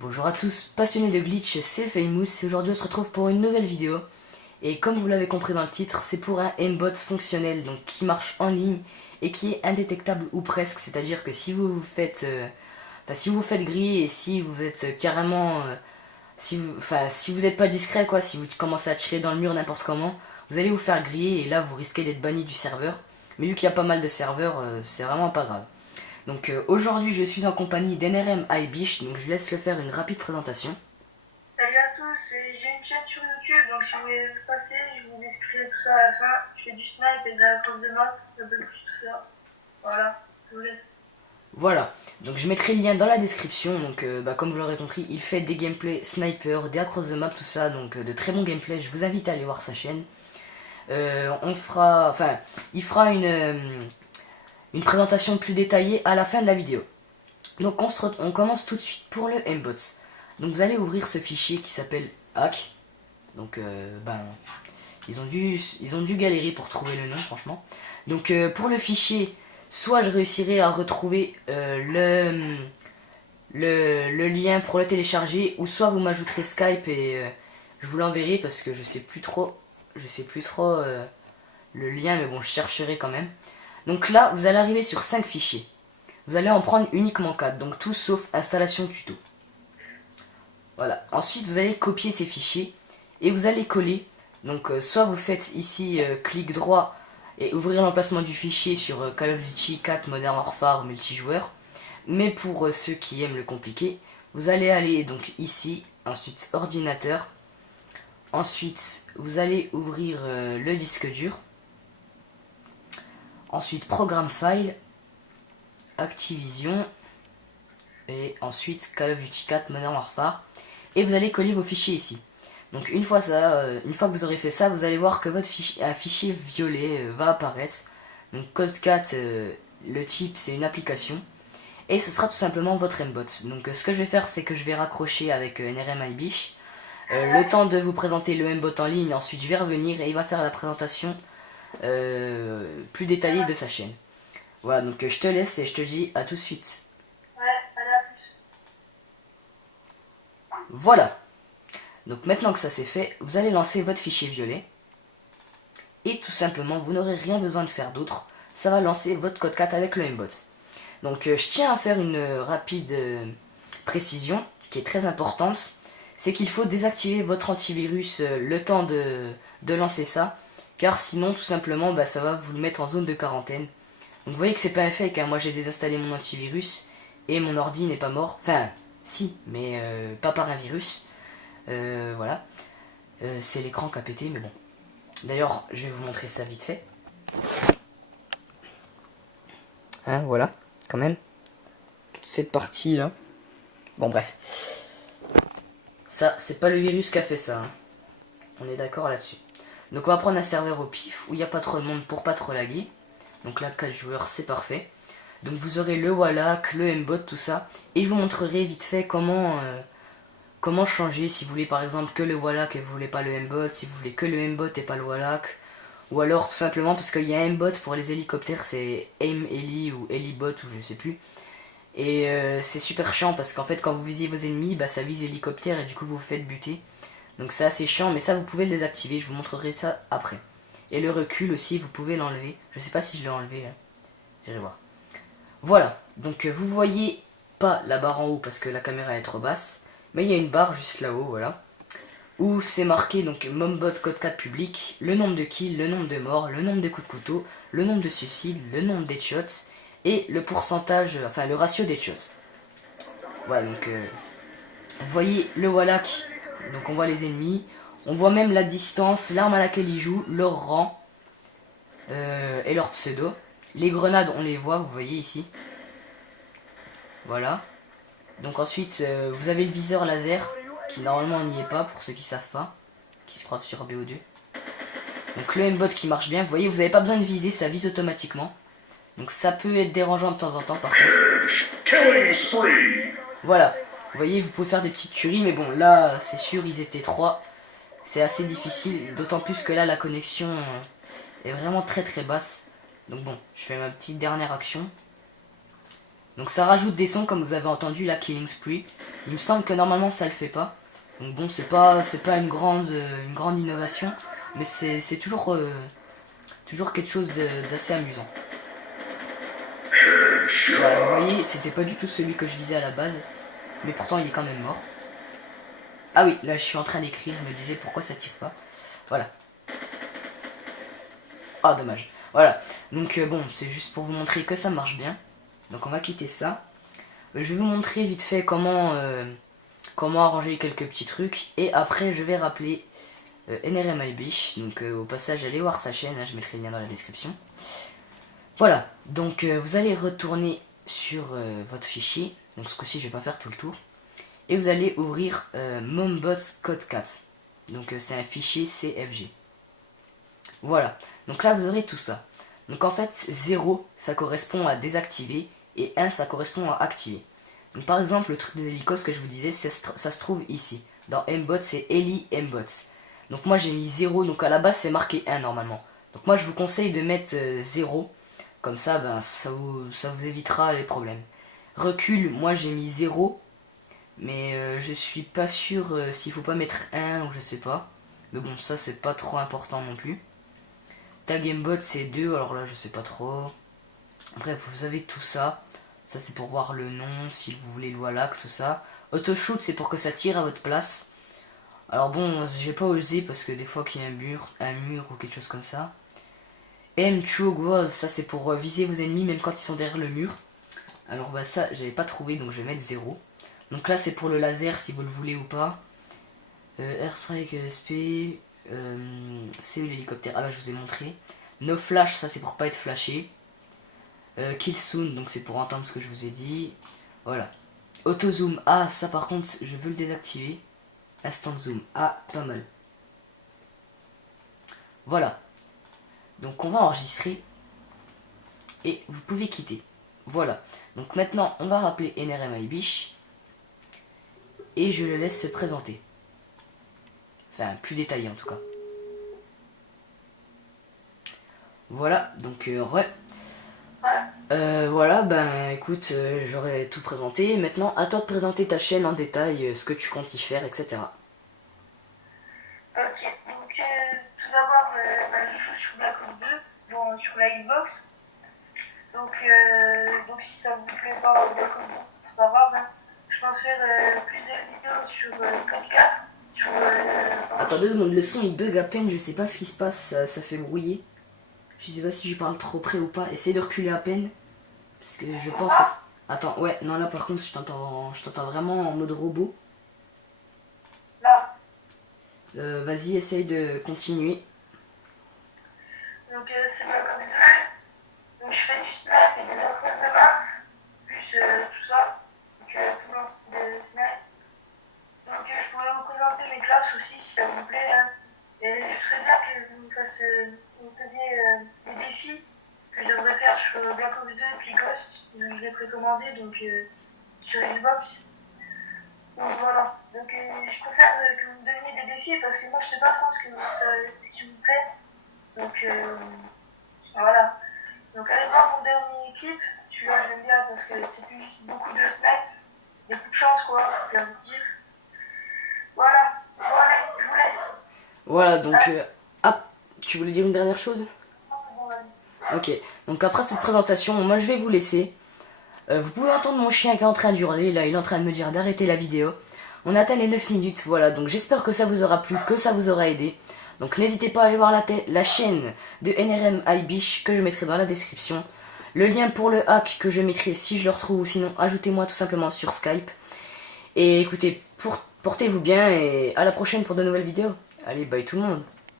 Bonjour à tous, passionnés de glitch, c'est Famous et aujourd'hui on se retrouve pour une nouvelle vidéo. Et comme vous l'avez compris dans le titre, c'est pour un aimbot fonctionnel, donc qui marche en ligne et qui est indétectable ou presque. C'est-à-dire que si vous vous faites, si vous vous faites griller et si vous êtes carrément, si vous n'êtes pas discret quoi, si vous commencez à tirer dans le mur n'importe comment, vous allez vous faire griller et là vous risquez d'être banni du serveur. Mais vu qu'il y a pas mal de serveurs, c'est vraiment pas grave. Donc aujourd'hui je suis en compagnie d'NRM iBish, donc je laisse le faire une rapide présentation. Salut à tous, j'ai une chaîne sur YouTube, donc si vous voulez passer, je vous expliquerai tout ça à la fin. Je fais du snipe et de la cross de map, un peu plus tout ça. Voilà, je vous laisse. Voilà, donc je mettrai le lien dans la description, donc comme vous l'aurez compris, il fait des gameplays sniper, des across the map, tout ça, donc de très bons gameplays, je vous invite à aller voir sa chaîne. Il fera une présentation plus détaillée à la fin de la vidéo. Donc on commence tout de suite pour le aimbot. Donc vous allez ouvrir ce fichier qui s'appelle hack. Donc ils ont dû galérer pour trouver le nom franchement. Donc pour le fichier, soit je réussirai à retrouver le lien pour le télécharger, ou soit vous m'ajouterez Skype et je vous l'enverrai parce que je sais plus trop le lien, mais bon je chercherai quand même. Donc là vous allez arriver sur 5 fichiers. Vous allez en prendre uniquement 4, donc tout sauf installation tuto. Voilà. Ensuite, vous allez copier ces fichiers et vous allez coller. Donc, soit vous faites ici clic droit et ouvrir l'emplacement du fichier sur Call of Duty 4 Modern Warfare multijoueur. Mais pour ceux qui aiment le compliqué, vous allez aller donc ici, ensuite ordinateur. Ensuite, vous allez ouvrir le disque dur. Ensuite, programme file, Activision. Et ensuite Call of Duty 4 Modern Warfare. Et vous allez coller vos fichiers ici. Donc une fois que vous aurez fait ça, vous allez voir que un fichier violet va apparaître. Donc code 4, le type c'est une application. Et ce sera tout simplement votre aimbot. Donc ce que je vais faire, c'est que je vais raccrocher avec NRM iBish. Le temps de vous présenter le aimbot en ligne, ensuite je vais revenir et il va faire la présentation plus détaillée de sa chaîne. Voilà, donc je te laisse et je te dis à tout de suite. Ouais, allez à plus. Voilà. Donc maintenant que ça c'est fait, vous allez lancer votre fichier violet. Et tout simplement, vous n'aurez rien besoin de faire d'autre. Ça va lancer votre code 4 avec le aimbot. Donc je tiens à faire une rapide précision qui est très importante. C'est qu'il faut désactiver votre antivirus le temps de lancer ça. Car sinon tout simplement ça va vous le mettre en zone de quarantaine. Donc vous voyez que c'est pas un fake, hein. Moi j'ai désinstallé mon antivirus et mon ordi n'est pas mort. Enfin si, mais pas par un virus. Voilà. C'est l'écran qui a pété, mais bon. D'ailleurs, je vais vous montrer ça vite fait. Hein, voilà, quand même. Toute cette partie là. Bon, bref. Ça, c'est pas le virus qui a fait ça. Hein. On est d'accord là-dessus. Donc, on va prendre un serveur au pif où il n'y a pas trop de monde pour pas trop laguer. Donc là, 4 joueurs, c'est parfait. Donc, vous aurez le Wallach, le Mbot, tout ça. Et je vous montrerai vite fait comment changer si vous voulez par exemple que le Wallach et vous voulez pas le Mbot, si vous voulez que le Mbot et pas le Wallach, ou alors tout simplement parce qu'il y a un Mbot pour les hélicoptères, c'est Aim Heli ou Helibot ou je sais plus. Et c'est super chiant parce qu'en fait quand vous visez vos ennemis, ça vise hélicoptère et du coup vous vous faites buter. Donc c'est assez chiant, mais ça vous pouvez le désactiver, je vous montrerai ça après. Et le recul aussi, vous pouvez l'enlever. Je sais pas si je l'ai enlevé là. J'irai voir. Voilà, donc vous voyez pas la barre en haut parce que la caméra est trop basse. Mais il y a une barre juste là-haut, voilà, où c'est marqué donc Mombot code 4 public, le nombre de kills, le nombre de morts, le nombre de coups de couteau, le nombre de suicides, le nombre d'headshots et le pourcentage, enfin le ratio d'headshots. Voilà, donc vous voyez le Wallach, donc on voit les ennemis, on voit même la distance, l'arme à laquelle ils jouent, leur rang et leur pseudo. Les grenades, on les voit, vous voyez ici. Voilà. Donc ensuite, vous avez le viseur laser, qui normalement n'y est pas, pour ceux qui savent pas, qui se croient sur BO2. Donc le aimbot qui marche bien, vous voyez, vous n'avez pas besoin de viser, ça vise automatiquement. Donc ça peut être dérangeant de temps en temps par contre. Voilà, vous voyez, vous pouvez faire des petites tueries, mais bon, là, c'est sûr, ils étaient 3. C'est assez difficile, d'autant plus que là, la connexion est vraiment très très basse. Donc bon, je fais ma petite dernière action. Donc ça rajoute des sons comme vous avez entendu la Killing Spree. Il me semble que normalement ça le fait pas. Donc bon, c'est pas une grande innovation, mais c'est toujours quelque chose d'assez amusant. Voilà, vous voyez, c'était pas du tout celui que je visais à la base, mais pourtant il est quand même mort. Ah oui, là je suis en train d'écrire, je me disais pourquoi ça tire pas. Voilà. Ah dommage. Voilà, donc bon, c'est juste pour vous montrer que ça marche bien. Donc on va quitter ça. Je vais vous montrer vite fait comment arranger quelques petits trucs. Et après je vais rappeler NRM iBish. Donc au passage allez voir sa chaîne, hein, je mettrai le lien dans la description. Voilà, donc vous allez retourner sur votre fichier. Donc ce coup-ci je vais pas faire tout le tour. Et vous allez ouvrir Mombots Code 4. Donc c'est un fichier CFG. Voilà, donc là vous aurez tout ça. Donc en fait 0 ça correspond à désactiver et 1 ça correspond à activer. Donc par exemple le truc des hélicos que je vous disais ça se trouve ici. Dans Mbot c'est Eli Mbots. Donc moi j'ai mis 0, donc à la base c'est marqué 1 normalement. Donc moi je vous conseille de mettre 0. Comme ça ben, ça vous évitera les problèmes. Recul, moi j'ai mis 0. Mais je suis pas sûr s'il faut pas mettre 1 ou je sais pas. Mais bon ça c'est pas trop important non plus. Tag Mbot c'est 2, alors là je sais pas trop. Bref, vous avez tout ça. Ça c'est pour voir le nom, si vous voulez le wallach, tout ça. Autoshoot c'est pour que ça tire à votre place. Alors bon, j'ai pas osé parce que des fois qu'il y a un mur ou quelque chose comme ça. M-Chug, ça c'est pour viser vos ennemis même quand ils sont derrière le mur. Alors bah ça j'avais pas trouvé donc je vais mettre 0. Donc là c'est pour le laser si vous le voulez ou pas. Airstrike SP, c'est l'hélicoptère, ah bah je vous ai montré. No flash, ça c'est pour pas être flashé. Kill soon, donc c'est pour entendre ce que je vous ai dit. Voilà. Auto zoom, ah ça par contre je veux le désactiver. Instant zoom, ah pas mal. Voilà. Donc on va enregistrer. Et vous pouvez quitter. Voilà. Donc maintenant on va rappeler NRM iBish. Et je le laisse se présenter. Enfin plus détaillé en tout cas. Voilà, donc voilà, ben écoute, j'aurais tout présenté. Maintenant, à toi de présenter ta chaîne en détail, ce que tu comptes y faire, etc. Ok, donc tout d'abord, je joue sur Black Ops 2, bon, sur la Xbox. Donc si ça vous plaît pas, Black Ops 2, c'est pas grave. Hein. Je pense faire plusieurs vidéos sur Code 4. Attends 2 secondes, le son il bug à peine, je sais pas ce qui se passe, ça fait brouiller. Je sais pas si je parle trop près ou pas, essaye de reculer à peine. Parce que je pense que... Attends, ouais, non là par contre je t'entends vraiment en mode robot. Là. Vas-y, essaye de continuer. Donc c'est pas comme ça. Donc je fais du snap et des approches de map, plus tout ça. Donc tout l'ensemble de snap. Donc je pourrais vous présenter mes classes aussi si ça vous plaît. Hein. Et je serais bien que vous me faisiez des défis que je devrais faire sur Black Ops 2 et puis Ghost. Je l'ai précommandé donc sur Xbox. Donc voilà. Donc je préfère que vous me donniez des défis parce que moi je sais pas trop ce qui vous plaît. Donc voilà. Donc allez voir mon dernier clip. Celui-là j'aime bien parce que c'est plus beaucoup de snipes. Des coups de chance quoi, je vais vous dire. Voilà. Voilà, je vous laisse. Voilà, donc... ah, tu voulais dire une dernière chose? Ok, donc après cette présentation, moi je vais vous laisser. Vous pouvez entendre mon chien qui est en train d'hurler, là il est en train de me dire d'arrêter la vidéo. On atteint les 9 minutes, voilà, donc j'espère que ça vous aura plu, que ça vous aura aidé. Donc n'hésitez pas à aller voir la chaîne de NRM iBish que je mettrai dans la description. Le lien pour le hack que je mettrai si je le retrouve, ou sinon ajoutez-moi tout simplement sur Skype. Et écoutez, portez-vous bien et à la prochaine pour de nouvelles vidéos. Allez, bye tout le monde.